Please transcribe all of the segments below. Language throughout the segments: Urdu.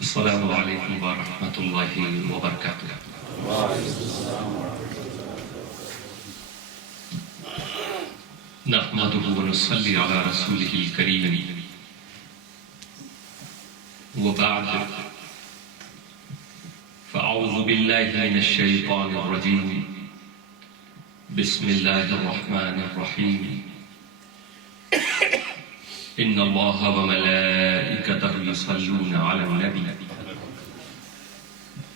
السلام علیکم ورحمۃ اللہ وبرکاتہ۔ نحمده ونصلي على رسوله الكريم وبعد، فأعوذ بالله من الشيطان الرجيم، بسم الله الرحمن الرحيم، إن الله وملائكته يصلون على النبي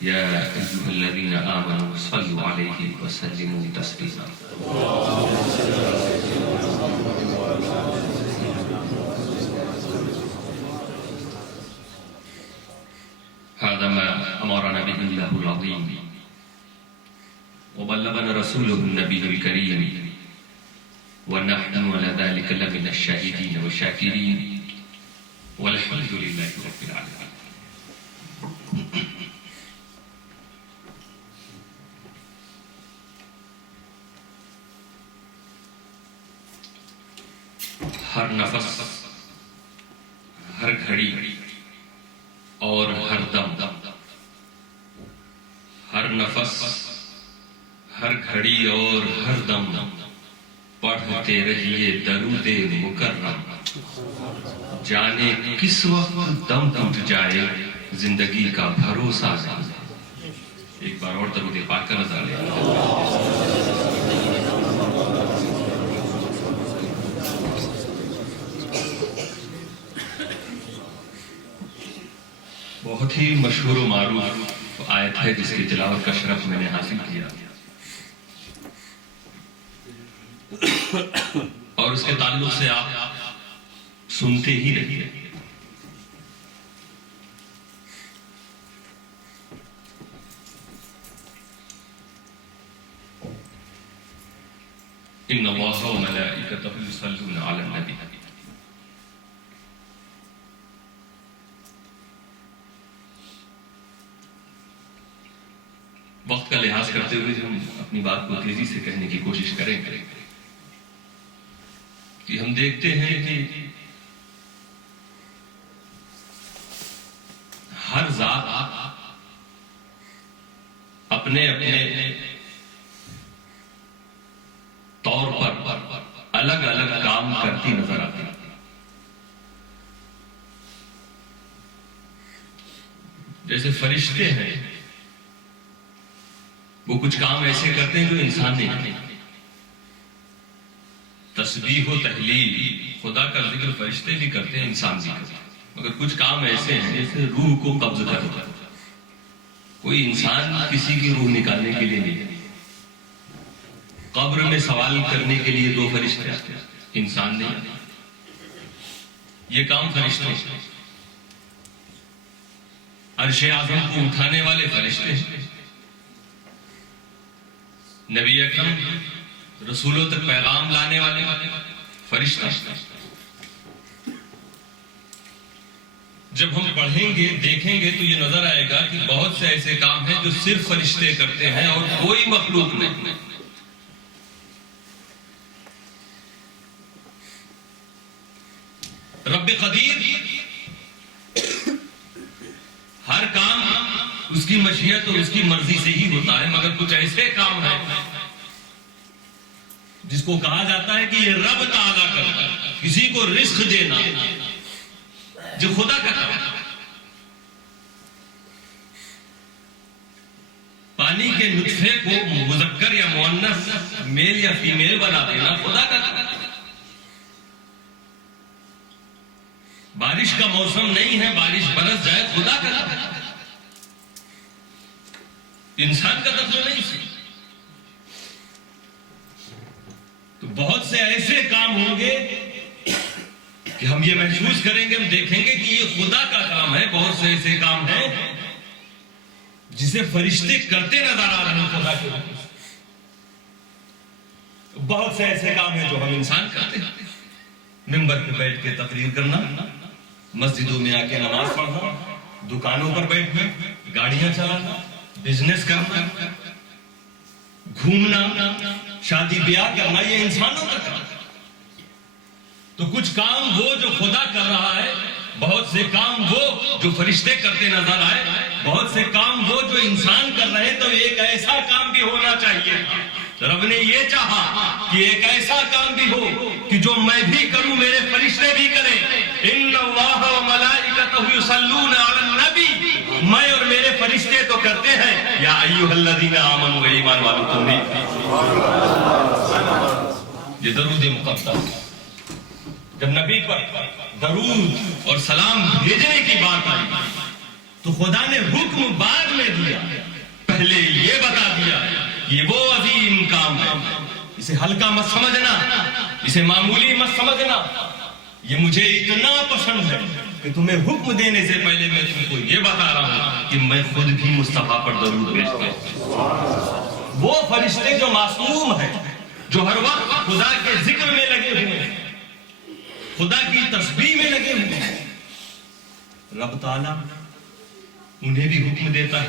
يا أيها الذين آمنوا صلوا عليه وسلموا تسليما۔ هذا ما أمرنا به الله العظيم وبلغنا رسوله النبي الكريم، ونحن على ذلك لمن الشاهدين والشاكرين، والحمد لله رب العالمين۔ ہر نفس، ہر گھڑی اور ہر دم، ہر نفس، ہر گھڑی اور ہر دم پڑھتے رہیے درود مکرم، جانے کس وقت دم ٹوٹ جائے زندگی کا بھروسہ نہیں۔ ایک بار اور درود پاک کا نظارہ لیں۔ بہت ہی مشہور و معروف آیت ہے جس کی تلاوت کا شرف میں نے حاصل کیا، اور اس کے تعلق سے آپ سنتے ہی رہیے۔ ان اللہ وملائکتہ یصلون علی النبی۔ وقت کا لحاظ کرتے ہوئے ہم اپنی بات کو تیزی سے کہنے کی کوشش کریں گے کہ ہم دیکھتے ہیں کہ ہر ذات اپنے اپنے طور پر الگ الگ کام کرتی نظر آتی ہے۔ جیسے فرشتے ہیں، وہ کچھ کام ایسے کرتے ہیں جو انسان نہیں کرتے۔ تسبیح و تحلیل، خدا کا ذکر فرشتے بھی کرتے ہیں، انسان بھی کرتے ہیں، مگر کچھ کام ایسے ہیں جیسے روح کو قبض کرتا ہے۔ کوئی انسان کسی کی روح نکالنے کے لیے نہیں، قبر میں سوال کرنے کے لیے دو فرشتے آتے ہیں، انسان نہیں۔ یہ کام فرشتے ہیں۔ عرش اعظم کو اٹھانے والے فرشتے ہیں، نبی اکرم رسولوں تک پیغام لانے والے فرشتہ۔ جب ہم پڑھیں گے، دیکھیں گے تو یہ نظر آئے گا کہ بہت سے ایسے کام ہیں جو صرف فرشتے کرتے ہیں اور کوئی مخلوق نہیں۔ رب قدیر ہر کام اس کی مشیت اور اس کی مرضی سے ہی ہوتا ہے، مگر کچھ ایسے کام ہیں جس کو کہا جاتا ہے کہ یہ رب تعالیٰ کرتا ہے۔ کسی کو رزق دینا جو خدا کا کام ہے۔ پانی کے نطفے کو مذکر یا مؤنث، میل یا فیمیل بنا دینا خدا کا کام ہے۔ بارش کا موسم نہیں ہے، بارش برس جائے، خدا کا کام ہے، انسان کا دخل نہیں سی۔ تو بہت سے ایسے کام ہوں گے کہ ہم یہ محسوس کریں گے، ہم دیکھیں گے کہ یہ خدا کا کام ہے۔ بہت سے ایسے کام ہیں جسے فرشتے کرتے نظر آ رہے ہیں خدا کے۔ بہت سے ایسے کام ہیں جو ہم انسان کرتے ہیں، ممبر پہ بیٹھ کے تقریر کرنا، مسجدوں میں آ کے نماز پڑھنا، دکانوں پر بیٹھنا، گاڑیاں چلانا، بزنس کرنا، گھومنا، شادی بیاہ کرنا، یہ انسانوں کا کام ہے۔ تو کچھ کام وہ جو خدا کر رہا ہے بہت سے کام وہ جو فرشتے کرتے نظر آئے، بہت سے کام وہ جو انسان کر رہے، تو ایک ایسا کام بھی ہونا چاہیے. رب نے یہ چاہا کہ ایک ایسا کام بھی ہو کہ جو میں بھی کروں، میرے فرشتے بھی کریں. ان اللہ و ملائکتہ یصلون علی النبی، میں اور میرے فرشتے تو کرتے ہیں. یا ایھا الذین آمنوا، ایمان والو تم بھی. یہ درود مقدس. جب نبی پر درود اور سلام بھیجنے کی بات آئی تو خدا نے حکم بعد میں دیا، پہلے یہ بتا دیا یہ وہ عظیم کام ہے، اسے ہلکا مت سمجھنا، اسے معمولی مت سمجھنا. یہ مجھے اتنا پسند ہے کہ تمہیں حکم دینے سے پہلے میں تم کو یہ بتا رہا ہوں کہ میں خود بھی مصطفیٰ پر درود بھیجتا ہوں. وہ فرشتے جو معصوم ہیں، جو ہر وقت خدا کے ذکر میں لگے ہوئے ہیں، خدا کی تسبیح میں لگے ہوئے ہیں، رب تعالیٰ انہیں بھی حکم دیتا ہے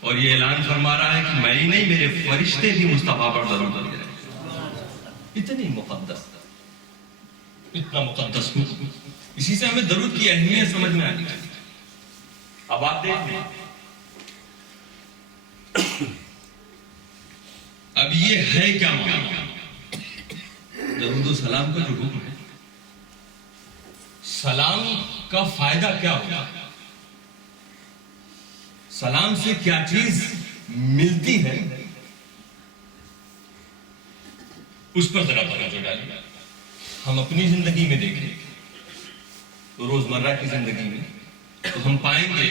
اور یہ اعلان فرما رہا ہے کہ میں ہی نہیں، میرے فرشتے بھی مصطفیٰ پر درود بھیج رہے ہیں. اتنی مقدس، اتنا مقدس حکم. اسی سے ہمیں درود کی اہمیت سمجھ میں آنی چاہیے. اب آپ دیکھیں، اب یہ ہے کیا معنی درود و سلام کا جو حکم ہے؟ سلام کا فائدہ کیا ہوگا؟ سلام سے کیا چیز ملتی ہے، اس پر ذرا توجہ ڈالیں. ہم اپنی زندگی میں دیکھیں تو روزمرہ کی زندگی میں تو ہم پائیں گے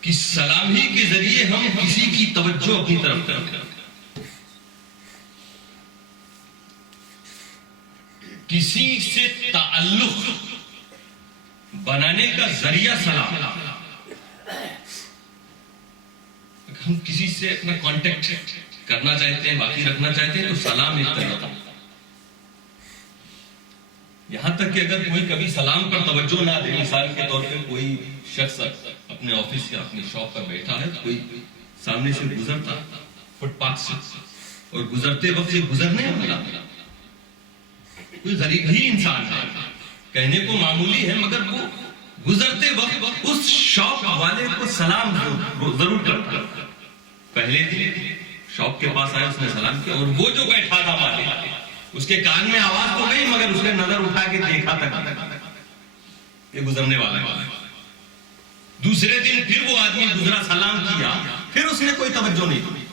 کہ سلام ہی کے ذریعے ہم کسی کی توجہ اپنی طرف کرتے ہیں. کسی سے تعلق بنانے کا ذریعہ سلام. ہم کسی سے اپنا کانٹیکٹ کرنا چاہتے ہیں، باقی رکھنا چاہتے ہیں، تو سلام ایک طریقہ. یہاں تک کہ اگر کوئی کبھی سلام پر توجہ نہ دے، مثال کے طور پہ کوئی شخص اپنے آفس یا اپنی شاپ پر بیٹھا ہے، کوئی سامنے سے گزرتا فٹ پاتھ سے اور گزرتے وقت یہ گزرنے والا کوئی غریب ہی انسان ہے، کہنے کو معمولی ہے، مگر وہ گزرتے وقت اس شاپ والے کو سلام ضرور کرتا. پہلے دن شاپ کے پاس آیا، اس نے سلام کیا، اور وہ جو بیٹھا تھا مالک، اس کے کان میں آواز تو گئی مگر اس نے نظر اٹھا کے دیکھا تک یہ گزرنے والا ہے. دوسرے دن پھر وہ آدمی گزرا، سلام کیا، پھر اس نے کوئی توجہ نہیں کی.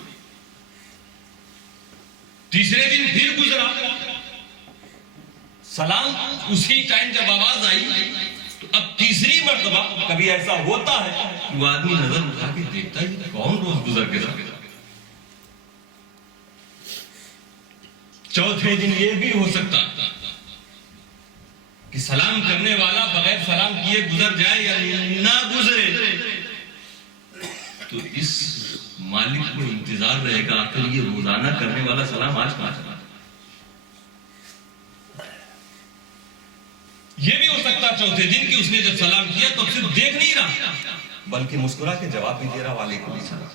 تیسرے دن پھر گزرا، سلام اسی ٹائم جب آواز آئی تو اب تیسری مرتبہ کبھی ایسا ہوتا ہے کہ وہ آدمی نظر اٹھا کے دیکھتا ہے کون روز گزر کے سکتا. چوتھے دن یہ بھی ہو سکتا کہ سلام کرنے والا بغیر سلام کیے گزر جائے یا نہ گزرے، تو اس مالک کو انتظار رہے گا آخر یہ روزانہ کرنے والا سلام آج کہاں چلا. یہ بھی ہو سکتا چوتھے دن کہ اس نے جب سلام کیا تو صرف دیکھ نہیں رہا بلکہ مسکرا کے جواب بھی دے رہا، وعلیکم السلام.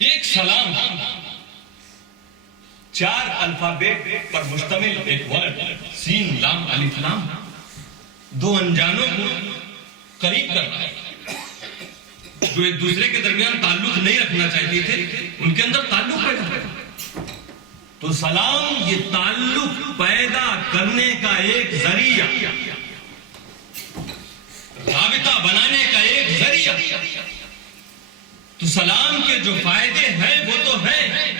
ایک سلام 4 الفابیٹ پر مشتمل ایک ورڈ، سین لام الف لام، 2 انجانوں کو قریب کرتا ہے. جو ایک دوسرے کے درمیان تعلق نہیں رکھنا چاہتے تھے، ان کے اندر تعلق پیدا کرتا. تو سلام یہ تعلق پیدا کرنے کا ایک ذریعہ، رابطہ بنانے کا ایک ذریعہ. تو سلام کے جو فائدے ہیں وہ تو ہیں.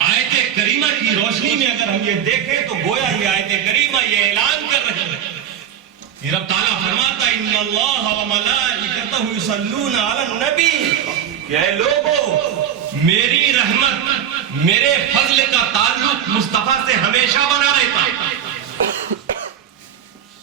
آیت کریمہ کی روشنی میں اگر ہم یہ دیکھیں تو گویا یہ آیت کریمہ یہ اعلان کر رہی ہے. یہ رب تعالیٰ فرماتا ہے ان اللہ و ملائکتہ یصلون علی النبی، کہ اے لوگو میری رحمت میرے فضل کا تعلق مصطفیٰ سے ہمیشہ بنا رہتا.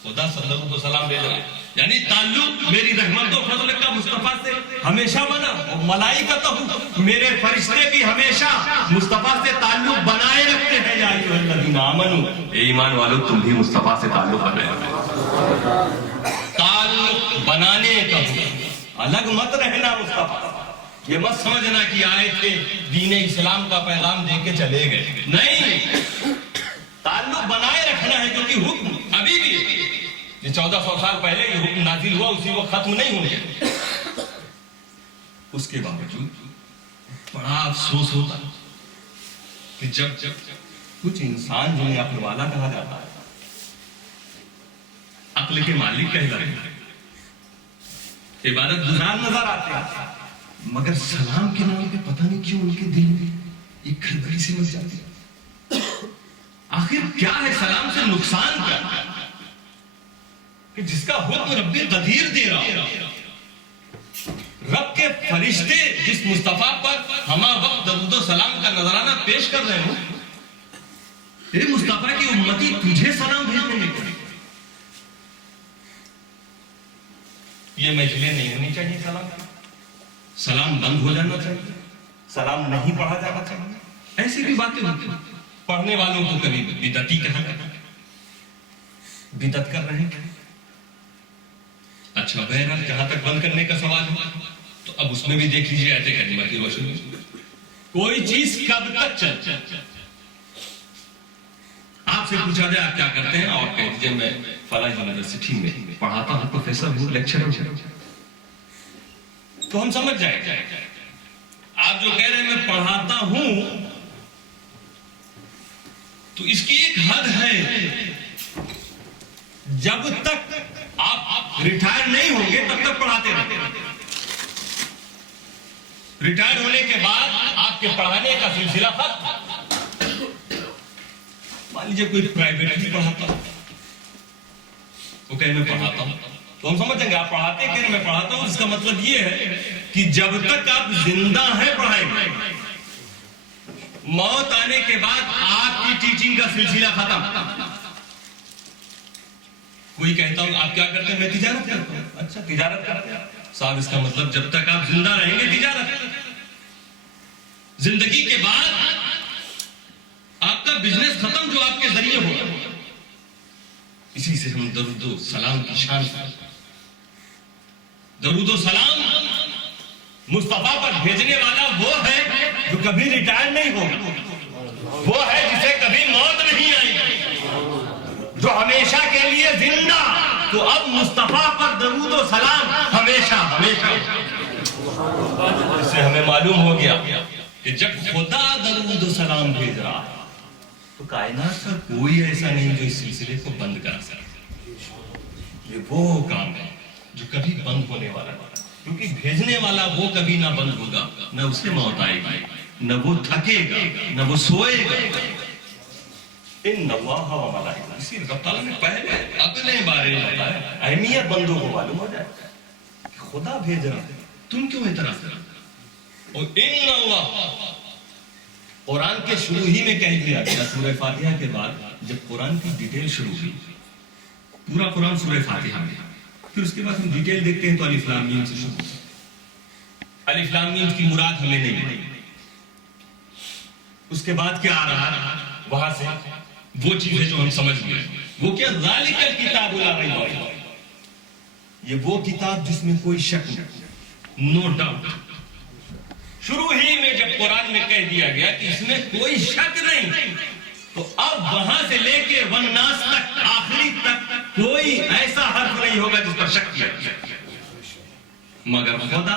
خدا صلی اللہ علیہ وسلم بھیج رہا ہے، یعنی تعلق میری رحمت و فضل کا مصطفیٰ سے ہمیشہ بنا. ملائکتہ میرے فرشتے بھی ہمیشہ مصطفیٰ سے تعلق بنائے رکھتے ہیں. یا ایھا الذین آمنوا، اے ایمان والو تم بھی مصطفیٰ سے تعلق بنائے رکھو. تعلق بنانے کا الگ مت رہنا مصطفیٰ. یہ مت سمجھنا کہ آئے تھے دین اسلام کا پیغام دے کے چلے گئے، نہیں. تعلق بنائے رکھنا ہے، کیونکہ حکم ابھی بھی یہ 1400 سال پہلے یہ حکم نازل ہوا، اسی وقت ختم نہیں ہوئے. اس کے باوجود بڑا افسوس ہوتا ہے کہ جب کچھ انسان جنہیں عقل والا کہا جاتا ہے، عقل کے مالک کہلاتے ہیں، عبادت گزار نظر آتے ہیں، مگر سلام کے نام پہ پتہ نہیں کیوں ان کے دل میں ایک کھڑبڑی سی مچ جاتی ہے. آخر کیا ہے سلام سے نقصان کیا کہ جس کا حکم رب قدیر دے رہا ہے؟ رب کے فرشتے جس مصطفیٰ پر ہما وقت درود و سلام کا نذرانہ پیش کر رہے ہوں، تیرے مصطفیٰ کی امتی تجھے سلام بھیجنے میں کرے. یہ محفلیں نہیں ہونی چاہیے، سلام بند ہو جانا چاہیے، سلام نہیں پڑھا جانا چاہیے. ایسی بھی باتیں ہوتی ہیں. پڑھنے والوں کو کبھی بدعتی کہا جاتا ہے، بدعت کر رہے ہیں. اچھا بہرحال جہاں تک بند کرنے کا سوال ہے تو اب اس میں بھی دیکھ لیجیے آیت کریمہ کی روشنی میں کوئی چیز کب تک چلتی. آپ سے پوچھا جائے آپ کیا کرتے ہیں، اور کہہ دیجیے میں فلاں یونیورسٹی میں پڑھاتا ہوں، پروفیسر ہوں، لیکچرر ہوں، تو ہم سمجھ جائیں. آپ جو کہہ رہے ہیں میں پڑھاتا ہوں، تو اس کی ایک حد ہے. جب تک آپ ریٹائر نہیں ہوں گے تب تک پڑھاتے رہتے. ریٹائر ہونے کے بعد آپ کے پڑھانے کا سلسلہ ختم. مان لیجیے کوئی پرائیویٹلی پڑھاتا ہوں، وہ کہے میں پڑھاتا ہوں، تو ہم سمجھیں گے آپ پڑھاتے ہیں کہ میں پڑھاتا ہوں. اس کا مطلب یہ ہے کہ جب تک آپ زندہ ہیں پڑھائیں گے، موت آنے کے بعد آپ کی ٹیچنگ کا سلسلہ ختم. کوئی کہتا ہوں آپ کیا کرتے ہیں، میں تجارت کرتا ہوں. اچھا تجارت کرتے ہیں صاحب، اس کا مطلب جب تک آپ زندہ رہیں گے تجارت. زندگی کے بعد آپ کا بزنس ختم جو آپ کے ذریعے ہوگا. اسی سے ہم درود و سلام کی شان کرتے ہیں. درود و سلام مصطفیٰ پر بھیجنے والا وہ ہے جو کبھی ریٹائر نہیں ہوگا، وہ ہے جسے کبھی موت نہیں آئی، جو ہمیشہ کے لیے زندہ. تو اب مصطفیٰ پر درود و سلام ہمیشہ ہمیشہ. اس سے ہمیں معلوم ہو گیا کہ جب خدا درود و سلام بھیج رہا ہے تو کائنات کا کوئی ایسا نہیں جو اس سلسلے کو بند کر سکے. یہ وہ کام ہے جو کبھی بند ہونے والا ہے، کیونکہ بھیجنے والا وہ کبھی نہ بند ہوگا، نہ اس کے موت آئے گی، نہ وہ تھکے گا، نہ وہ سوئے گا. ان اللہ و ملائکہ، اسی رب تعالیٰ نے پہلے اپنے بارے میں بتایا. اہمیت بندوں کو معلوم ہو جائے کہ خدا بھیج رہا ہے، تم کیوں اعتراض کر رہے؟ اور ان اللہ قرآن کے شروع ہی میں کہہ دیا گیا سورہ فاتحہ کے بعد. جب قرآن کی ڈیٹیل شروع ہوئی، پورا قرآن سورہ فاتحہ میں، پھر اس کے بعد ہم ڈیٹیل دیکھتے ہیں تو الف لام میم سے شروع ہوتا ہے. الف لام میم کی مراد ہمیں نہیں ملی. اس کے بعد کیا آ رہا ہے وہاں سے وہ چیزیں جو ہم سمجھ گئے. وہ کیا؟ ذالک الکتاب لا ریب فیہ، یہ وہ کتاب جس میں کوئی شک نہیں، نو ڈاؤٹ. شروع ہی میں جب قرآن میں کہہ دیا گیا کہ اس میں کوئی شک نہیں، تو اب وہاں سے لے کے والناس تک آخری تک کوئی ایسا حرف نہیں ہوگا جس پر شک کیا. مگر خدا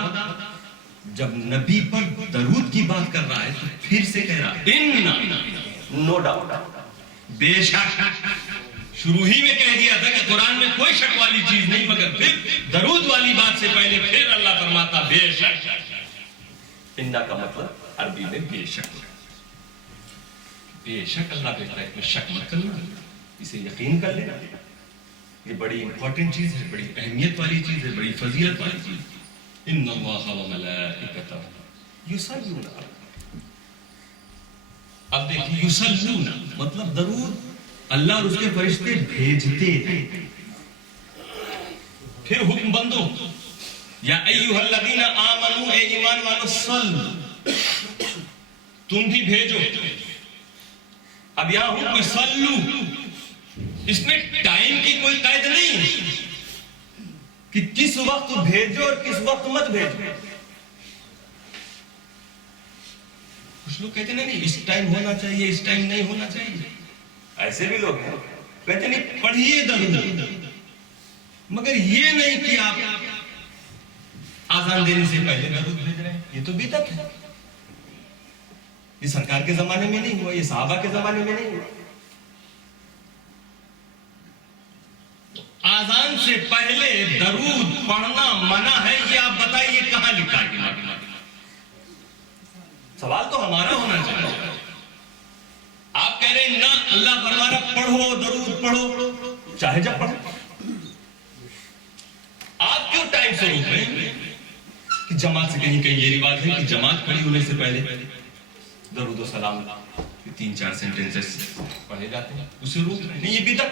جب نبی پر درود کی بات کر رہا ہے تو پھر سے کہہ رہا ہے نو ڈاؤٹ، بے شک. شروع ہی میں کہہ دیا تھا کہ قرآن میں کوئی شک والی چیز نہیں، مگر پھر درود والی بات سے پہلے پھر اللہ فرماتا بے شک. انہ کا مطلب عربی میں بے شک. بے شک اللہ کہتا ہے کہ شک مت کرنا، اسے یقین کر لینا. یہ بڑی امپورٹنٹ چیز ہے، بڑی اہمیت والی چیز ہے، بڑی فضیلت والی چیز. ان اللہ و ملائکتہ یصلون. اب دیکھیں یصلون مطلب درود اللہ اور اس کے فرشتے بھیجتے ہیں. پھر حکم بندو یا ایھا الذین آمنوا، اے ایمان والو، صلو، تم بھی بھیجو. اب یہاں حکم صلو، اس میں ٹائم کی کوئی قید نہیں ہے کہ کس وقت بھیجو اور کس وقت مت بھیجو. کچھ لوگ کہتے ہیں نہیں اس ٹائم ہونا چاہیے، اس ٹائم نہیں ہونا چاہیے. ایسے بھی لوگ ہیں کہتے نہیں پڑھیے درود، مگر یہ نہیں کہ آپ آزان دینے سے پہلے درود بھیج رہے ہیں. یہ تو بدعت ہے. یہ سرکار کے زمانے میں نہیں ہوا، یہ صحابہ کے زمانے میں نہیں ہوا. آزان سے پہلے درود پڑھنا منع ہے، یہ آپ بتائیے کہاں لکھا ہے؟ سوال تو ہمارا ہونا چاہیے. آپ کہہ رہے ہیں نہ، اللہ فرما رہا پڑھو درود پڑھو، چاہے جب پڑھو. آپ کیوں ٹائم سے روک رہے ہیں کہ جماعت سے کہیں یہ رواج ہے کہ جماعت کھڑی ہونے سے پہلے درود و سلام 3-4 سینٹنسز پڑھے جاتے ہیں، اسے روک رہے ہیں. نہیں، یہ بدعت.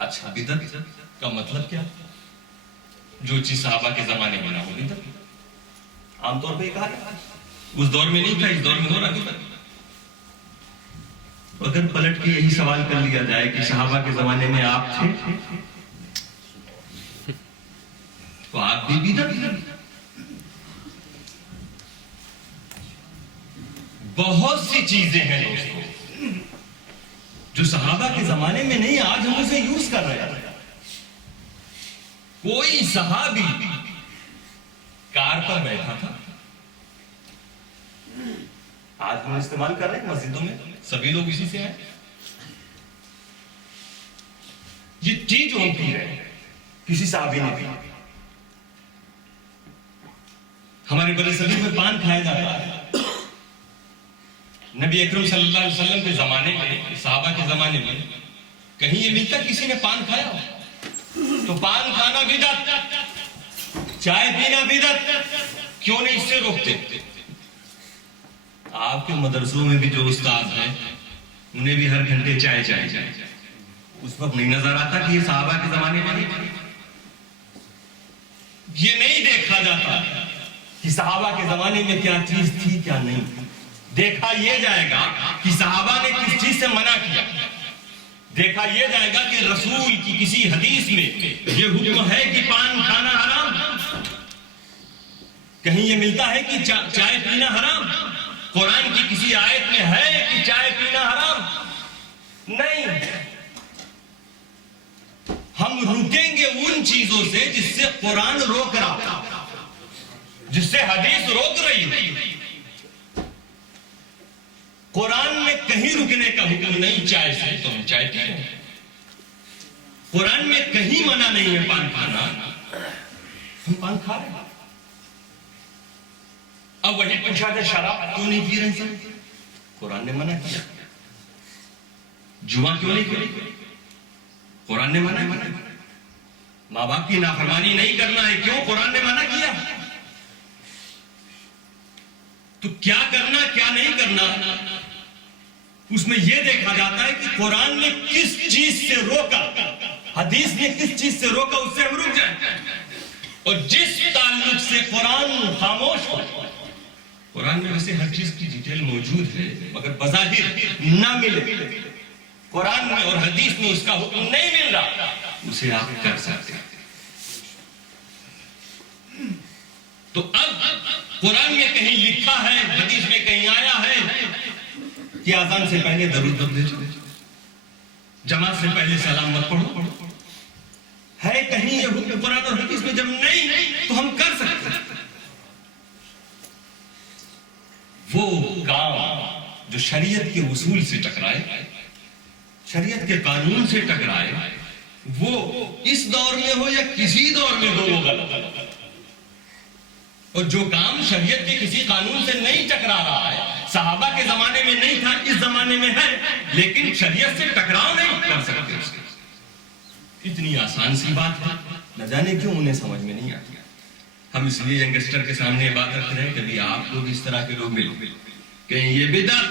اچھا، بدعت کا مطلب کیا؟ جو چیز صحابہ کے زمانے میں نہ ہو بدعت. عام طور پہ یہ کہا جاتا ہے، اس دور میں نہیں تھا، اس دور میں ہو رہا بدعت. اگر پلٹ کے یہی سوال کر لیا جائے کہ صحابہ کے زمانے میں آپ تھے تو آپ بھی بدعت. بہت سی چیزیں ہیں دوستوں جو صحابہ کے زمانے میں نہیں، آج ہم اسے یوز کر رہے ہیں. کوئی صحابی کار پر بیٹھا تھا، آج ہم استعمال کر رہے ہیں مسجدوں میں، سبھی لوگ اسی سے ہیں. یہ ٹی جو ہم پی رہے ہیں کسی صحابی نے پی. ہمارے بڑے صدیق میں پان کھایا جاتا ہے. نبی اکرم صلی اللہ علیہ وسلم کے زمانے میں، صحابہ کے زمانے میں کہیں یہ ملتا کسی نے پان کھایا ہو؟ تو پان کھانا بدعت، چائے پینا بدعت. کیوں نہیں اس سے روکتے؟ آپ کے مدرسوں میں بھی جو استاد ہیں انہیں بھی ہر گھنٹے چائے چائے اس وقت نہیں نظر آتا کہ یہ صحابہ کے زمانے میں نہیں. یہ نہیں دیکھا جاتا کہ صحابہ کے زمانے میں کیا چیز تھی کیا نہیں. دیکھا یہ جائے گا کہ صحابہ نے کس چیز سے منع کیا. دیکھا یہ جائے گا کہ رسول کی کسی حدیث میں یہ حکم ہے کہ پان کھانا حرام. کہیں یہ ملتا ہے کہ چائے پینا حرام؟ قرآن کی کسی آیت میں ہے کہ چائے پینا حرام؟ نہیں. ہم رکیں گے ان چیزوں سے جس سے قرآن روک رہا، جس سے حدیث روک رہی. قرآن میں کہیں رکنے کا حکم نہیں چائے سے، تو ہم چائے پی رہے ہیں. قرآن میں کہیں منع نہیں ہے پان کھانا، ہم پان کھا رہے ہیں. اب وہی پوچھا کہ شراب کیوں نہیں پی رہے ہیں؟ قرآن نے منع کیا. جوا کیوں نہیں پی؟ قرآن نے منع کیا. ماں باپ کی نافرمانی نہیں کرنا ہے، کیوں؟ قرآن نے منع کیا. تو کیا کرنا کیا نہیں کرنا اس میں یہ دیکھا جاتا ہے کہ قرآن نے کس چیز سے روکا، حدیث نے کس چیز سے روکا، اس سے ہم رک جائیں. اور جس تعلق سے قرآن خاموش ہو، قرآن میں ویسے ہر چیز کی ڈیٹیل موجود ہے مگر بظاہر نہ ملے، قرآن میں اور حدیث میں اس کا حکم نہیں مل رہا، اسے آپ کر سکتے ہیں. تو اب قرآن میں کہیں لکھا ہے، حدیث میں کہیں آیا ہے کہ آزان سے پہلے درود مت بھیجو، جماعت سے پہلے سلام مت پڑھو؟ ہے کہیں یہ حکم قرآن اور حدیث میں؟ جب نہیں تو ہم کر سکتے ہیں. وہ کام جو شریعت کے اصول سے ٹکرائے، شریعت کے قانون سے ٹکرائے، وہ اس دور میں ہو یا کسی دور میں ہو وہ غلط. اور جو کام شریعت کے کسی قانون سے نہیں ٹکرا رہا ہے، صحابہ کے زمانے میں نہیں تھا، اس زمانے میں ہے، لیکن شریعت سے ٹکراؤ نہیں کر سکتے. اتنی آسان سی بات ہے، نہ جانے کیوں انہیں سمجھ میں نہیں آتی. ہم اس لیے ینگسٹر کے سامنے یہ بات رکھ رہے ہیں کہ ابھی آپ لوگ اس طرح کے لوگ ملو کہیں یہ بدعت،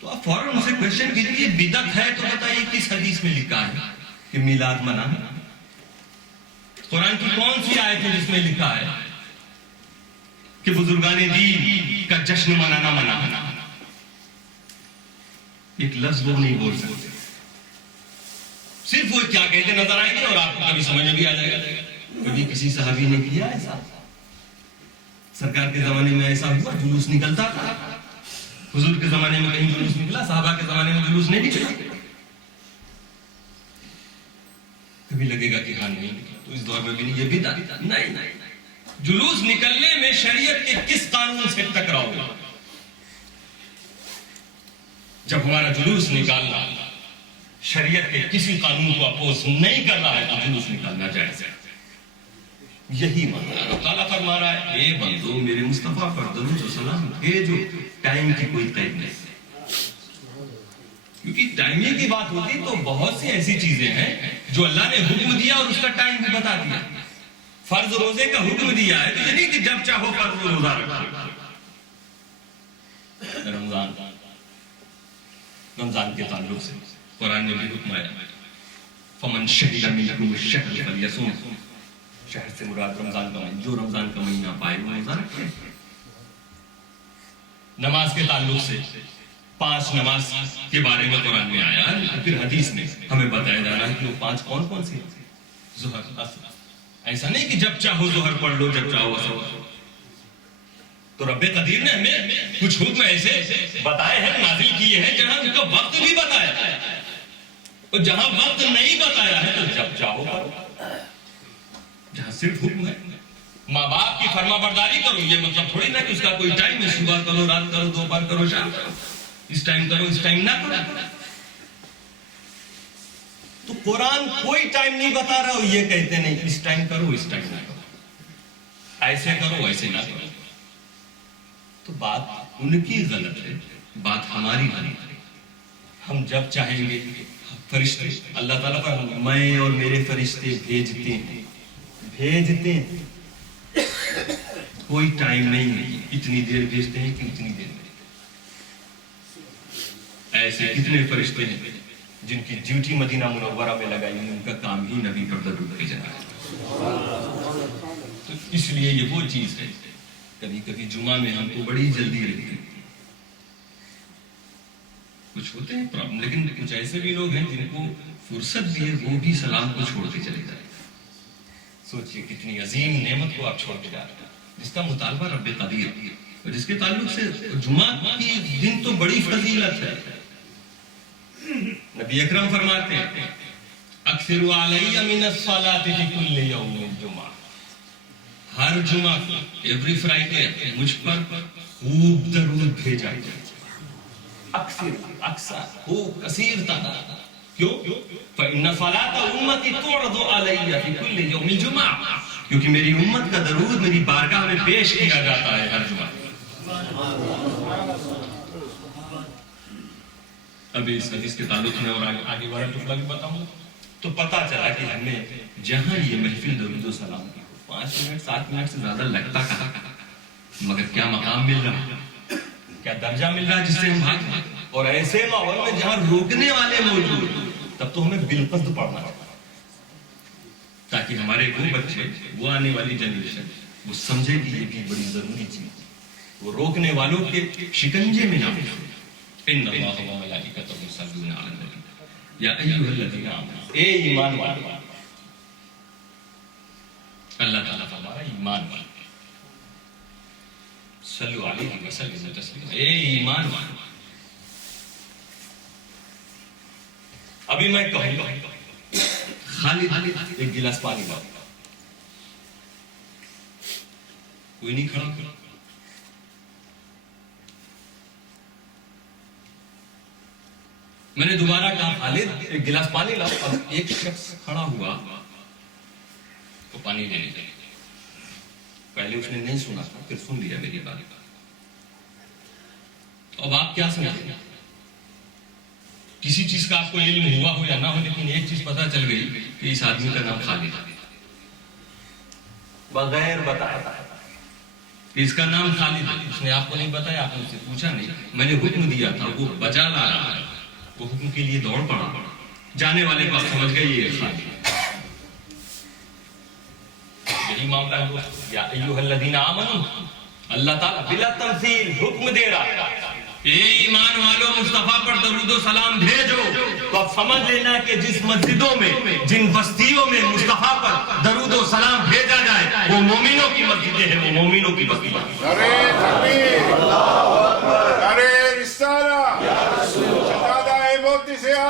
تو آپ فوراً ان سے کوشچن کیجیے بدعت ہے تو بتائیے کس حدیث میں لکھا ہے کہ میلاد منع ہے؟ قرآن کی کون سی آیت ہے جس میں لکھا ہے کہ بزرگان دین کا جشن منانا منع ہے؟ ایک لفظ وہ نہیں بول سکتے. صرف وہ کیا کہتے نظر آئیں گے اور آپ کو کبھی سمجھ میں بھی آ جائے گا. کبھی کسی صحابی نے کیا ایسا؟ سرکار کے زمانے میں ایسا ہوا؟ جلوس نکلتا تھا، حضور کے زمانے میں کہیں جلوس نکلا؟ صحابہ کے زمانے میں جلوس نہیں نکلا؟ کبھی لگے گا کہ ہاں نہیں نکلا تو اس دور میں بھی نہیں، یہ بھی نہیں۔ جلوس نکلنے میں شریعت کے کس قانون سے ٹکراؤ گا؟ جب ہمارا جلوس نکالنا شریعت کے کسی قانون کو اپوز نہیں کر رہا ہے تو جلوس نکالنا جائز ہے۔ یہی معنی اللہ تعالیٰ فرما رہا ہے، اے بندو میرے مصطفیٰ پر درود و سلام بھیجو، ٹائم کی کوئی قید نہیں۔ کیونکہ ٹائمنگ کی بات ہوتی تو بہت سی ایسی چیزیں ہیں جو اللہ نے حکم دیا اور اس کا ٹائم بھی بتا دیا۔ فرض روزے کا حکم دیا ہے تو یہ نہیں کہ جب چاہو فرض روزہ رکھو۔ رمضان کے تعلق سے قرآن میں بھی حکم آیا، فمن شہد منکم الشہر فلیصم، شہر سے مراد رمضان کا مہینہ، جو رمضان کا مہینہ پائے وہ روزہ رکھے۔ نماز کے تعلق سے 5 نماز کے بارے میں قرآن میں آیا، پھر حدیث میں ہمیں بتایا جا رہا ہے کہ وہ 5 کون کون سی ہیں؟ ظہر، عصر۔ ایسا نہیں کہ جب چاہو ظہر پڑھ لو، جب چاہو عصر پڑھ لو۔ تو رب قدیر نے ہمیں کچھ حکم ایسے بتائے ہیں، نازل کیے ہیں، جہاں ان کا وقت بھی بتایا ہے، اور جہاں وقت نہیں بتایا ہے تو جب چاہو کرو۔ جہاں صرف حکم ہے، ماں باپ کی فرما برداری کرو، یہ مطلب تھوڑی نہ کہ اس کا کوئی ٹائم ہے، صبح کرو، رات کرو، دوپہر کرو، شام کرو، اس ٹائم کرو، اس ٹائم نہ کرو۔ تو قرآن کوئی ٹائم نہیں بتا رہا، اور یہ کہتے نہیں اس ٹائم کرو، اس ٹائم نہ کرو، ایسے کرو، ایسے نہ کرو۔ تو بات ان کی غلط ہے، بات ہماری غلط ہے۔ ہم جب چاہیں گے، فرشتے اللہ تعالیٰ پر میں اور میرے فرشتے بھیجتے ہیں، کوئی ٹائم نہیں ہے، اتنی دیر بھیجتے ہیں کہ اتنی دیر میں۔ ایسے کتنے فرشتے ہیں جن کی ڈیوٹی مدینہ منورہ میں لگائی ہوئی، ان کا کام ہی نبی پر درود بھیجنا ہے۔ تو اس لیے یہ وہ چیز ہے، کبھی کبھی جمعہ میں ہم کو بڑی جلدی رہتی ہے، کچھ ہوتے ہیں پرابلم، لیکن کچھ ایسے بھی لوگ ہیں جن کو فرصت بھی ہے، وہ بھی سلام کو چھوڑ کے چلے جاتے ہیں۔ سوچئے کتنی عظیم نعمت کو آپ چھوڑ کے جا رہے ہیں، جس کا مطالبہ رب قدیر، اور جس کے تعلق سے جمعہ کی دن تو بڑی فضیلت ہے۔ نبی اکرم فرماتے ہیں، اکثر علی من الصلاۃ فی کل یوم الجمعہ، ہر جمعہ کو، ایوری فرائیڈے مجھ پر خوب درود بھیجا جائے، اکثر خوب کثیر تعداد۔ کیوں؟ فإن صلاة أمتي تعرض علي في كل يوم الجمعة، کیونکہ میری امت کا درود میری بارگاہ میں پیش کیا جاتا ہے ہر جمعہ۔ ابھی اس حدیث کے تعلق میں اور آگے والا ٹکڑا بھی بتاؤں تو پتہ چلا کہ ہمیں جہاں یہ محفل درود و سلام کی 5 منٹ 7 منٹ سے زیادہ لگتا کہاں، مگر کیا مقام مل رہا، کیا درجہ مل رہا جس سے ہم بھاگیں۔ اور ایسے ماحول میں جہاں روکنے والے موجود، تب تو ہمیں بالقصد پڑھنا ہے، تاکہ ہمارے وہ بچے، وہ آنے والی جنریشن، وہ سمجھے کہ یہ بھی بڑی ضروری چیز، وہ روکنے والوں کے شکنجے میں نہ ہو۔ ان اللہ و ملائکتہ یصلون علی النبی یا ایھا الذین آمنوا، اے ایمان والو، اللہ تعالیٰ فرما رہا ہے ایمان والو، صلو علیہ وسلم تسلیما، اے ایمان والو۔ ابھی میں کہوں گا خالد ایک گلاس پانی لاؤ، کوئی نہیں کھڑا کرا، میں نے دوبارہ کہا خالد ایک گلاس پانی لاؤ، اور ایک شخص کھڑا ہوا تو پانی دینے لگا۔ پہلے اس نے نہیں سنا تھا، پھر سن لیا میری بات۔ اب آپ کیا سمجھیں، کسی چیز کا آپ کو علم ہوا ہو یا نہ ہو، لیکن ایک چیز پتہ چل گئی کہ اس آدمی کا نام خالد ہے، بغیر بتایا کہ اس کا نام خالد ہے۔ اس نے آپ کو نہیں بتایا، آپ نے اس سے پوچھا نہیں، میں نے حکم دیا تھا، وہ بجا لا رہا ہے، وہ حکم کے لیے دوڑ پڑا، جانے والے بات سمجھ گئے یہ خالد ہے۔ یہی معاملہ ہے یا ایھا الذین آمنوا، اللہ تعالیٰ بلا تمثیل حکم دے رہا ہے، اے ایمان والو مصطفیٰ پر درود و سلام بھیجو۔ تو اب سمجھ لینا کہ جس مسجدوں میں، جن بستیوں میں مصطفیٰ پر درود و سلام بھیجا جائے وہ مومنوں کی مسجدیں ہیں، وہ مومنوں کی بستیاں ہیں۔ نعرہ تکبیر، نعرہ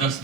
10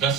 10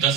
10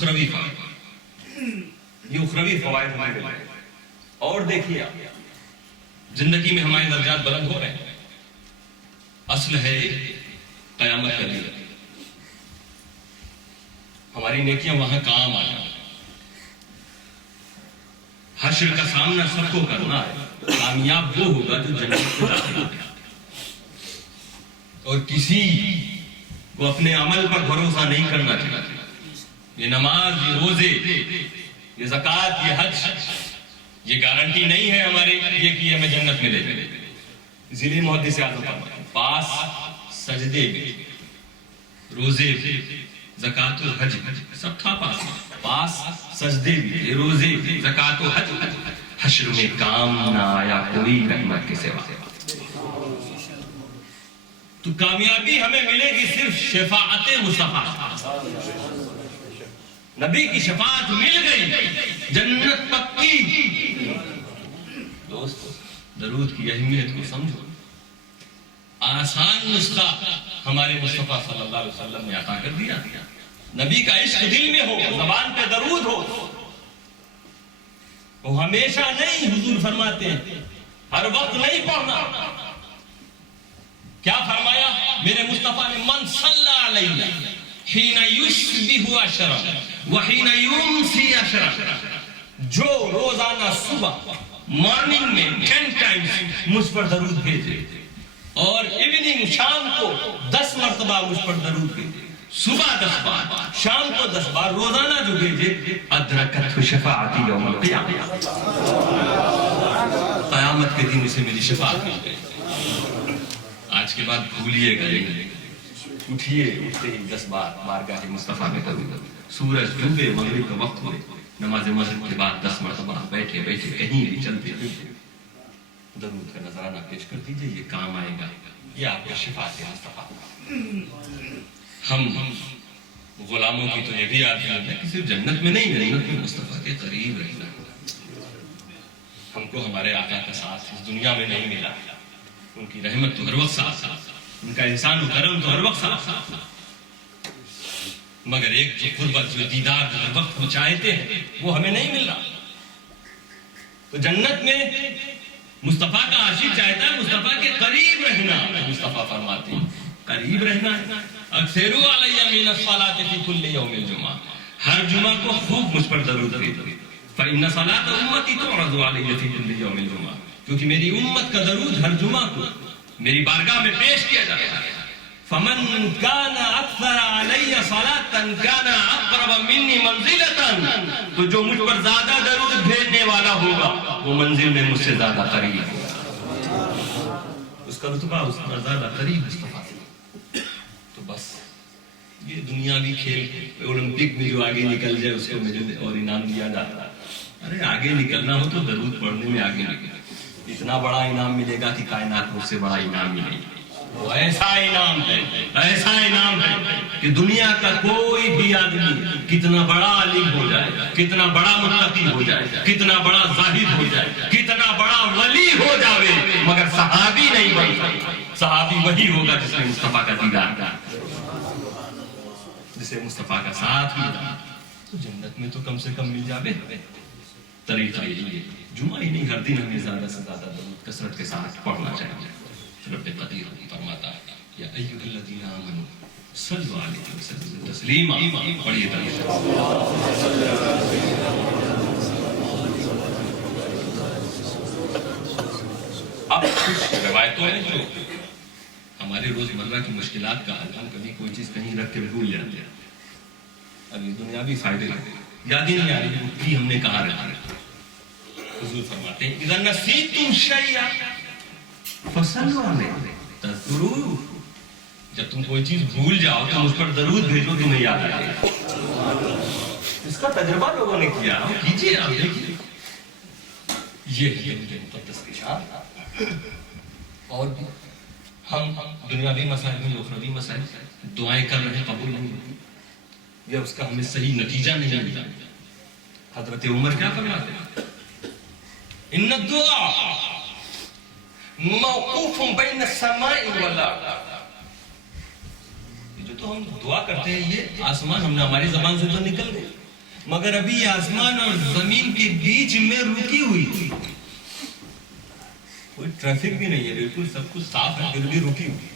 اخروی فوائد، یہ اخروی فوائد ہمیں ملے. اور دیکھیے آپ زندگی میں ہمارے درجات بلند ہو رہے ہیں. اصل ہے قیامت کا دن، ہماری نیکیاں وہاں کام آ جائیں. حشر کا سامنا سب کو کرنا ہے. کامیاب وہ ہوگا جو جنت کو داخل ہو گیا. اور کسی کو اپنے عمل پر بھروسہ نہیں کرنا چاہیے. یہ نماز، یہ روزے، یہ زکوٰۃ، یہ حج، یہ گارنٹی نہیں ہے ہمارے لیے کہ ہمیں جنت ملے گی. اسی لیے محدث اعظم فرماتے ہیں پاس سجدے بھی، روزے بھی، زکوٰۃ و حج سب تھا پاس. پاس سجدے بھی، روزے بھی، زکوٰۃ و حج. حشر میں کام نہ آیا کوئی رحمت کے سوا. تو کامیابی ہمیں ملے گی صرف شفاعت مصطفیٰ. نبی کی شفاعت مل گئی، جنت پکی. دوستو درود کی اہمیت کو سمجھو. آسان نسخہ ہمارے مصطفیٰ صلی اللہ علیہ وسلم نے عطا کر دیا. نبی کا عشق دل میں ہو، زبان پہ درود ہو. وہ ہمیشہ نہیں، حضور فرماتے ہیں ہر وقت نہیں پڑھنا. کیا فرمایا میرے مصطفیٰ نے؟ من صلی علیہ حین یصبح عشرا وحین یمسی عشرا. جو روزانہ صبح مارننگ میں 10 ٹائمز مجھ پر درود بھیجے اور ایوننگ شام کو 10 مرتبہ مجھ پر درود بھیجے. صبح 10 بار، شام کو 10 بار، روزانہ جو بھیجے ادرکت شفاعتی یوم القیامہ. قیامت کے دن اسے میری شفاعت مل گئی. آج کے بعد بھولیے گا نہیں. اٹھیے، اٹھتے ہی 10 بار بارگاہ مصطفیٰ میں درود. سورج ڈوبے، مغرب کا وقت ہوئے، نماز مغرب کے بعد 10 مرتبہ بیٹھے بیٹھے کہیں بھی چلتے درود کا نذرانہ پیش کر دیجئے. یہ کام آئے گا، یہ آپ کو شفاعت مصطفیٰ. ہم غلاموں کی تو یہ بھی آرزو ہے کہ صرف جنت میں نہیں، جنت میں مصطفیٰ کے قریب رہنا. ہم کو ہمارے آقا کا ساتھ اس دنیا میں نہیں ملا. ان کی رحمت تو ہر وقت ساتھ، ان کا احسان و کرم تو ہر وقت ساتھ، مگر ایک جو قربت، جو دیدار جو ہر وقت وہ چاہتے ہیں وہ ہمیں نہیں مل رہا. تو جنت میں مصطفیٰ کا عاشق چاہتا ہے مصطفیٰ کے قریب رہنا. مصطفیٰ فرماتے ہیں قریب رہنا ہے. اکثروا علی من الصلاۃ فی کل یوم الجمعہ. ہر جمعہ کو خوب مجھ پر درود بھیجو. فإن صلاۃ امتی تعرض علی فی کل یوم الجمعہ. کیونکہ میری امت کا درود ہر جمعہ کو میری بارگاہ میں پیش کیا جاتا ہے. فمن کان اکثر علی صلاۃ کان اقرب منی منزلۃ. تو جو مجھ پر زیادہ درود بھیجنے والا ہوگا وہ منزل میں مجھ سے زیادہ قریب ہوگا. اس کا رتبہ اس کا زیادہ قریب مصطفیٰ. تو بس یہ دنیاوی کھیل، اولمپک میں جو آگے نکل جائے اس کو مجھے اور انعام دیا جاتا ہے. ارے آگے نکلنا ہو تو درود پڑھنے میں آگے نکلے. اتنا بڑا انعام ملے گا کہ کائنات میں اس سے بڑا انعام ملے گا. وہ ایسا انعام ہے، ایسا انعام ہے کہ دنیا کا کوئی بھی آدمی کتنا بڑا عالم ہو جائے، کتنا بڑا متقی ہو جائے، کتنا بڑا زاہد ہو جائے، کتنا بڑا ولی ہو جاوے، مگر صحابی نہیں بن سکتا. صحابی وہی ہوگا جس نے مصطفیٰ کا دیدار کیا، جسے مصطفیٰ کا ساتھ ملا. تو جنت میں تو کم سے کم مل جاوے. طریقہ یہی ہے، جمعہ ہی نہیں ہر دن ہمیں زیادہ سے زیادہ درود کثرت کے ساتھ پڑھنا چاہیے. رب قدیر فرماتا ہے یا ایھا الذین آمنوا صلوا علیہ وسلم تسلیما. پڑھیے درود. اب کچھ روایتوں ہیں جو ہمارے روزمرہ کی مشکلات کا حل. ہم کبھی کوئی چیز کہیں رکھ کے بھول جاتے ہیں. اب یہ دنیاوی فائدے یاد ہی نہیں آ رہی کہ ہم نے کہا رکھا. حضور فرماتے ہیں اذا نسیتم شیئا فصلوا علیہ تذکروہ. جب تم کوئی چیز بھول جاؤ تو اس پر درود بھیجو، تمہیں یاد آئے گا. اس کا تجربہ لوگوں نے کیا، کیجیے آپ دیکھیے. یہ ہے مقدس کی شان. اور بھی ہم دنیاوی مسائل میں، اخروی مسائل دعائیں کر رہے ہیں، قبول نہیں ہوتی یا اس کا ہمیں صحیح نتیجہ نہیں ملتا. حضرت عمر کیا فرماتے ہیں؟ ان الدعاء موقوف بین السماء والارض. جو تو ہم دعا کرتے ہیں یہ آسمان، ہم نے ہماری زبان سے تو نکل گئے، مگر ابھی آسمان اور زمین کے بیچ میں رکی ہوئی، کوئی ٹریفک بھی نہیں ہے، بالکل سب کچھ صاف ہے، پھر بھی رکی ہوئی.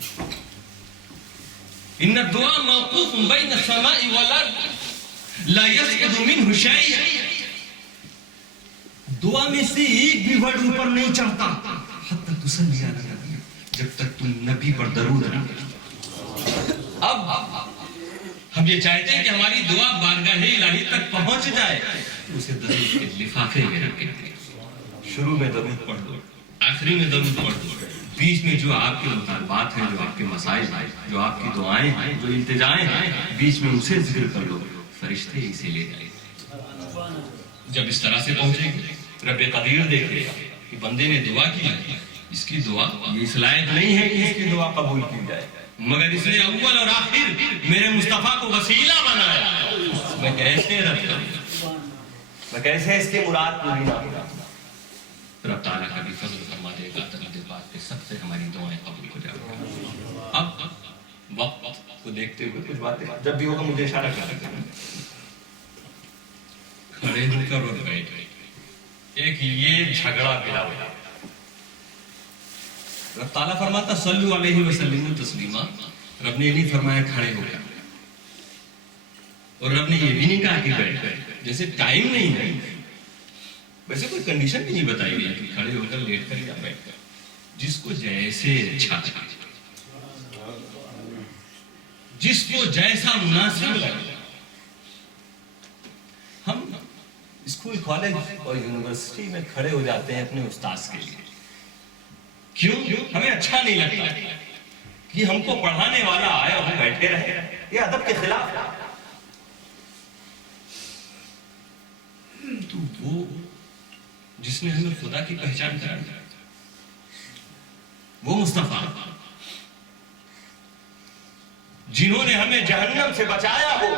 ان الدعاء موقوف بین السماء والارض لا يسقط منه شيء. دعا میں سے ایک بھی ورڈ اوپر نہیں چڑھتا حتی تصلی علی نبی، جب تک تم نبی پر درود نہ پڑھو. اب ہم یہ چاہتے ہیں کہ ہماری دعا بارگاہ الہی تک پہنچ جائے، اسے درود کے لفافے میں رکھیں. شروع میں درود پڑھ دو، آخری میں درود پڑھ دو، بیچ میں جو آپ کے مطالبات ہیں، جو آپ کے مسائل ہیں، جو آپ کی دعائیں ہیں، جو التجائیں ہیں، بیچ میں اسے ذکر کر لو، فرشتے اسے لے جائیں. جب اس طرح سے پہنچے گے، رب قدیر دیکھے گا کہ بندے نے دعا کی، اس کی دعا یہ اس لائق نہیں ہے کہ اس کی دعا قبول کی جائے، مگر اس نے اول اور آخر میرے مصطفیٰ کو وسیلہ بنایا. میں کیسے رد کروں، میں کیسے اس کی مراد پوری نہ کروں. رب تعالیٰ کا بھی فضل فرما دے گا، درود پاک کے سب سے ہماری دعائیں قبول ہو جائیں گی. اب وقت کو دیکھتے ہوئے کچھ باتیں جب بھی ہوگا مجھے اشارہ کرنا. کھڑے ہو کر اور بیٹھ گئے، ایک یہ جھگڑا ملا ہوا. رب تعالیٰ فرماتا صلو علیہ وسلم تسلیما. رب نے یہ نہیں فرمایا کھڑے ہو کر، اور رب نے یہ بھی نہیں کہا کہ بیٹھ گئے. جیسے ٹائم نہیں ہے، ویسے کوئی کنڈیشن بھی نہیں بتائی گئی کہ کھڑے ہو کر، لیٹ کر یا بیٹھ کر، جس کو جیسے اچھا لگے، جس کو جیسا مناسب لگے. ہم اسکول، کالج اور یونیورسٹی میں کھڑے ہو جاتے ہیں اپنے استاذ کے لیے. کیوں؟ ہمیں اچھا نہیں لگتا کہ ہم کو پڑھانے والا آئے اور ہم بیٹھے رہے. یہ ادب کے خلاف ہے. تو وہ جس نے ہمیں خدا کی پہچان کرائی، وہ مصطفیٰ جنہوں نے ہمیں جہنم سے بچایا ہو،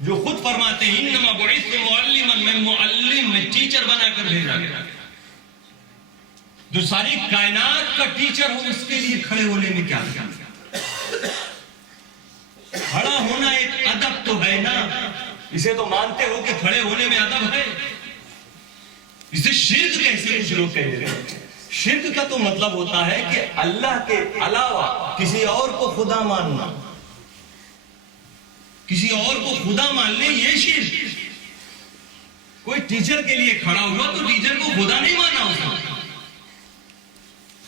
جو خود فرماتے ہیں انما بعثت معلما، میں معلم، میں ٹیچر بنا کر بھیجا گیا. جو ساری کائنات کا ٹیچر ہو، اس کے لیے کھڑے ہونے میں کیا کیا؟ کھڑا ہونا ایک ادب تو ہے نا. اسے تو مانتے ہو کہ کھڑے ہونے میں ادب ہے. اسے شرک کیسے کچھ لوگ کہہ رہے ہیں؟ شرک کا تو مطلب ہوتا ہے کہ اللہ کے علاوہ کسی اور کو خدا ماننا، کسی اور کو خدا مان لے، یہ شرک. کوئی ٹیچر کے لیے کھڑا ہوا تو ٹیچر کو خدا نہیں مانا اس نے.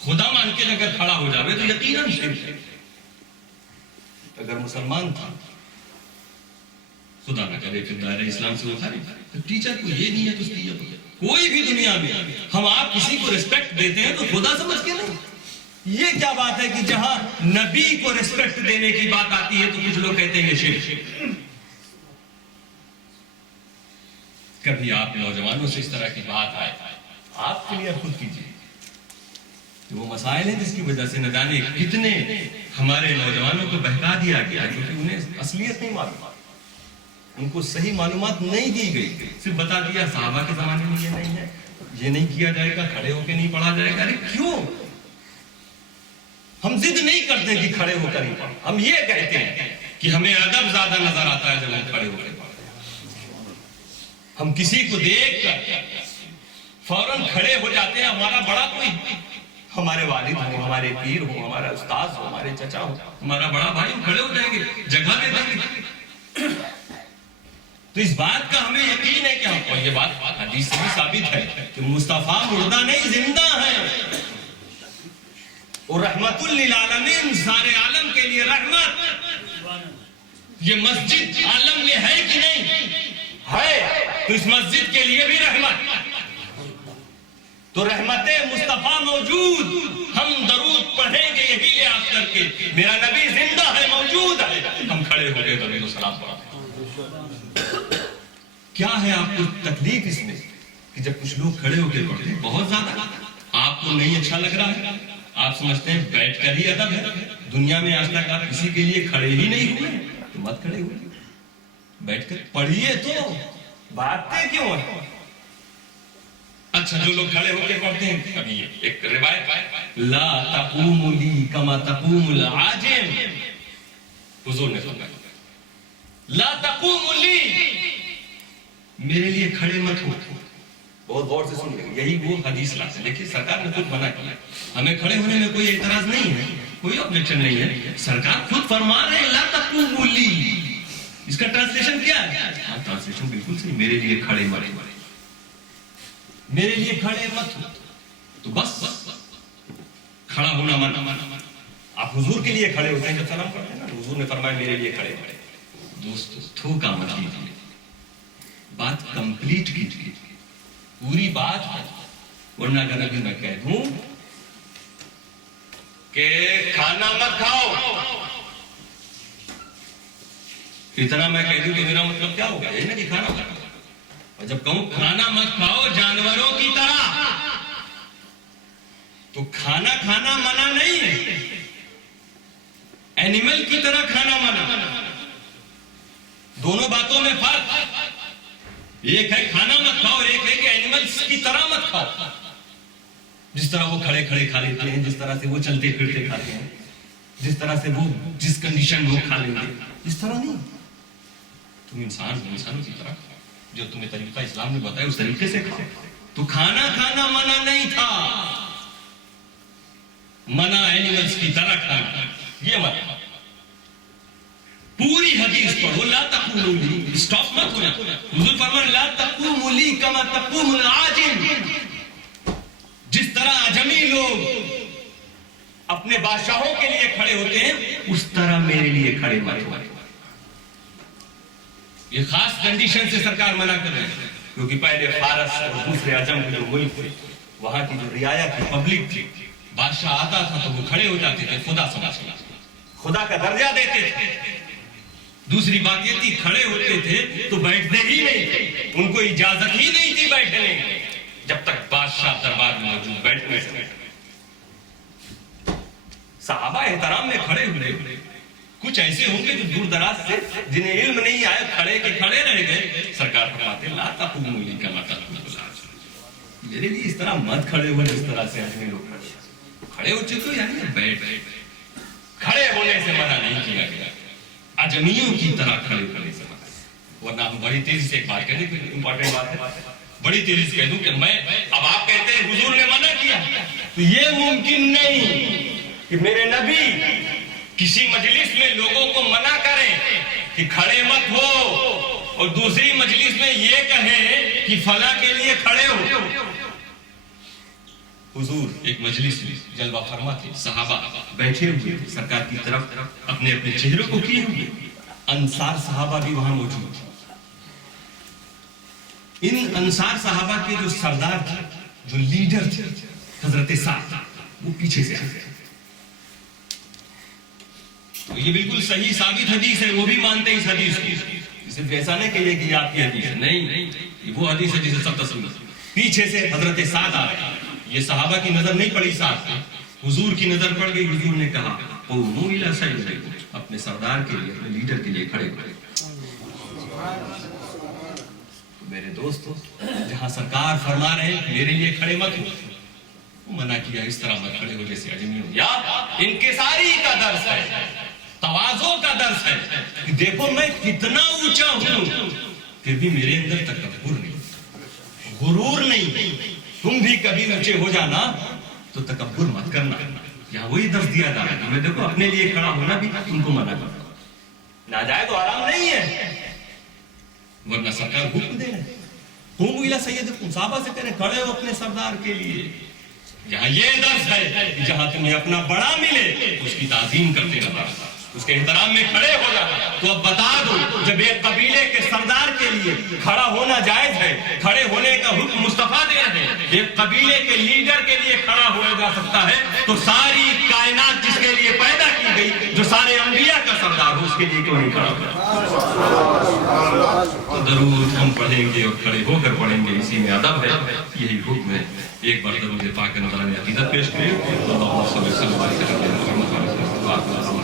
خدا مان کے اگر کھڑا ہو جاوے تو یقیناً شرک ہے. اگر مسلمان تھا، خدا نہ کرے پھر دائرہ اسلام سے اٹھا نہیں، تو ٹیچر کو یہ نہیں ہے تو اس کی کوئی بھی دنیا میں ہم آپ کسی کو ریسپیکٹ دیتے ہیں تو خدا سمجھ کے نہیں. یہ کیا بات ہے کہ جہاں نبی کو ریسپیکٹ دینے کی بات آتی ہے تو کچھ لوگ کہتے ہیں یہ شرک. کبھی آپ نوجوانوں سے اس طرح کی بات آئے، آپ کلیئر خود کیجیے. وہ مسائل ہیں جس کی وجہ سے نہ جانے کتنے ہمارے نوجوانوں کو بہکا دیا گیا، کیونکہ انہیں اصلیت نہیں معلوم، ان کو صحیح معلومات نہیں دی گئی. صرف بتا دیا صحابہ کے زمانے میں یہ نہیں ہے، یہ نہیں کیا جائے گا، کھڑے ہو کے نہیں پڑھا جائے گا. ارے کیوں؟ ہم ضد نہیں کرتے کہ کھڑے ہو کر ہی پڑھیں. ہم یہ کہتے ہیں کہ ہمیں ادب زیادہ نظر آتا ہے جب ہم کھڑے ہو کر پڑھیں. ہم کسی کو دیکھ کر فوراً کھڑے ہو جاتے ہیں. ہمارا بڑا کوئی، ہمارے والد ہو، ہمارے پیر ہو، ہمارا استاذ ہو، ہمارے چچا ہو، ہمارا بڑا بھائی، ہم کھڑے ہو جائیں گے، جگہ دے دیں گے. تو اس بات کا ہمیں یقین ہے کہ ہم، اور یہ بات حدیث سے بھی ثابت ہے کہ مصطفیٰ مردہ نہیں زندہ ہے، اور رحمت للعالمین، سارے عالم کے لیے رحمت. یہ مسجد عالم میں ہے کہ نہیں ہے؟ تو اس مسجد کے لیے بھی رحمت. تو رحمت مصطفیٰ موجود، ہم درود پڑھیں گے یہی لحاظ کر کے میرا نبی زندہ ہے، موجود ہے. ہم کھڑے ہو گئے درود و سلام پڑھا. کیا ہے آپ کو تکلیف اس میں کہ جب کچھ لوگ کھڑے ہو کے پڑھتے ہیں، بہت زیادہ آپ کو نہیں اچھا لگ رہا ہے، آپ سمجھتے ہیں بیٹھ کر ہی ادب ہے. دنیا میں آج تک آپ کسی کے لیے کھڑے ہی نہیں ہوئے تو مت کھڑے ہوئے، بیٹھ کر پڑھیے. تو باتیں کیوں ہیں؟ اچھا، جو لوگ کھڑے ہو کے پڑھتے ہیں، ابھی ایک روایت، لا تقوم لی کما تقوم العاجم. حضور نے فرمایا لا تقوم لی، میرے لیے کھڑے مت ہو. بہت غور سے سن لیں, یہی وہ حدیث لاتے ہیں. دیکھیے سرکار نے خود منع کیا, ہمیں کھڑے ہونے میں کوئی اعتراض نہیں ہے, کوئی آبجیکشن نہیں ہے. سرکار خود فرما رہے ہیں لا تقوموا لی. اس کا ٹرانسلیشن کیا ہے؟ ہاں ٹرانسلیشن بالکل صحیح, میرے لیے کھڑے مت, میرے لیے کھڑے مت ہو. تو بس کھڑا ہونا منع. آپ حضور کے لیے کھڑے ہوتے ہیں جب سلام کرتے ہیں نا, حضور نے فرمایا میرے لیے کھڑے. دوستو تھوکا مت کیجیے, بات کمپلیٹ کیجیے, پوری بات. ورنہ اگر ابھی میں کہہ دوں کہ کھانا مت کھاؤ, اتنا میں کہہ دوں کہ میرا مطلب کیا ہوگا؟ یہ نا کہ کھانا کھاؤ. اور جب کہوں کھانا مت کھاؤ جانوروں کی طرح, تو کھانا کھانا منع نہیں ہے, اینیمل کی طرح کھانا منع. دونوں باتوں میں فرق, ایک ہے کھانا مت کھاؤ, ایک ہے کہ اینیملز کی طرح مت کھاؤ. جس طرح وہ کھڑے کھڑے کھا لیتے ہیں, جس طرح سے وہ چلتے پھرتے کھاتے ہیں, جس طرح سے وہ جس کنڈیشن میں کھا لیں گے, اس طرح نہیں. تم انسان ہو, انسانوں کی طرح کھاؤ, جو تمہیں طریقہ اسلام نے بتایا اس طریقے سے کھاؤ. تو کھانا کھانا منع نہیں تھا, منع اینیملز کی طرح کھانا, یہ منع. پوری حدیث پڑھو, لا تقوموا لی, اسٹاپ مت ہونا. حضور فرمان لا تقوموا لی کما تقوم العاجم. جس طرح عجمی لوگ اپنے بادشاہوں کے لیے کھڑے ہوتے ہیں, اس طرح میرے لیے کھڑے مت ہو. یہ خاص کنڈیشن سے سرکار منع کر رہے ہیں, کیونکہ پہلے فارس اور دوسرے عجم کے جو ملک تھے, وہاں کی جو رعایا تھی, پبلک تھی, بادشاہ آتا تھا تو وہ کھڑے ہو جاتے تھے, خدا سمجھ کے, خدا کا درجہ دیتے تھے. دوسری بات یہ تھی کھڑے ہوتے تھے تو بیٹھتے ہی نہیں تھے, ان کو اجازت ہی نہیں تھی بیٹھنے کی, جب تک بادشاہ دربار میں موجود بیٹھنے سے. صحابہ احترام میں کھڑے ہوئے, کچھ ایسے ہوں گے جو دور دراز سے جنہیں علم نہیں آیا, کھڑے کے کھڑے رہ گئے. سرکار فرماتے لا تقوموا لی کما تقوم العاجم. میرے لیے اس طرح مت کھڑے ہوئے جس طرح سے آدمی لوگ کھڑے ہو چکے, یعنی بیٹھ کھڑے ہونے سے منع نہیں کیا گیا, اجمیوں کی طرح کھڑے کھڑے سے منع. ورنہ ہم بڑی تیزی سے ایک بات کہہ دیں, امپورٹنٹ بات ہے, بڑی تیزی سے کہہ دوں کہ میں, اب آپ کہتے ہیں حضور نے منع کیا, تو یہ ممکن نہیں کہ میرے نبی کسی مجلس میں لوگوں کو منع کریں کہ کھڑے مت ہو, اور دوسری مجلس میں یہ کہیں کہ فلاں کے لیے کھڑے ہو. حضور ایک مجلس میں جلوہ فرما تھے, صحابہ بیٹھے ہوئے تھے, سرکار کی طرف اپنے اپنے چہروں کو کیے ہوئے, انصار صحابہ بھی وہاں موجود تھے. ان انصار صحابہ کے جو سردار تھے, جو لیڈر تھے, حضرت سعد, وہ پیچھے سے آئے. تو یہ بالکل صحیح ثابت حدیث ہے, وہ بھی مانتے ہیں اس حدیث کو. صرف ایسا نہیں کہیے کہ یہ آپ کی حدیث ہے, نہیں, وہ حدیث ہے جسے سب تسلیم. پیچھے سے حضرت سعد آ گئے, یہ صحابہ کی نظر نہیں پڑی سعد پہ, حضور کی نظر پڑ گئی. حضور نے کہا قوموا الی سیدکم, اپنے سردار کے لیے, اپنے لیڈر کے لیے کھڑے کھڑے. میرے دوستو, جہاں سرکار فرما رہے ہیں میرے لیے کھڑے مت ہو, وہ منع کیا اس طرح مت کھڑے ہو جیسے اجمی ہو. یا انکساری کا درس ہے, تواضع کا درس ہے کہ دیکھو میں کتنا اونچا ہوں, پھر بھی میرے اندر تکبر نہیں, غرور نہیں. تم بھی کبھی اونچے ہو جانا تو تکبر مت کرنا. یہاں وہی درس دیا جا رہا ہے, میں دیکھو اپنے لیے کھڑا ہونا بھی تم کو منع کرتا ہوں. ناجائز و حرام نہیں ہے, ورنہ سرکار حکم دے رہے ہیں قوموا الی سیدکم, صحابہ سے کہہ رہے کھڑے ہو اپنے سردار کے لیے. یہاں یہ درس ہے کہ جہاں تمہیں اپنا بڑا ملے اس کی تعظیم کرتے رہنا, اس کے احترام میں کھڑے ہو جانا. تو اب بتا دو, جب ایک قبیلے کے سردار کے لیے کھڑا ہونا جائز ہے, کھڑے ہونے کا حکم مصطفیٰ دے رہے ہیں, ایک قبیلے کے لیڈر کے لیے کھڑا ہوا جا سکتا ہے, تو ساری کائنات جس کے لیے پیدا کی گئی, جو سارے انبیاء کا سردار ہو, اس کے لیے کیوں نہیں کھڑا ہوا؟ تو درود ہم پڑھیں گے اور کھڑے ہو کر پڑھیں گے, اسی میں ادب ہے, یہی حکم ہے. ایک بار درود پاک نظرانِ عقیدت پیش کریں. اللہم صلی اللہ علیہ وسلم.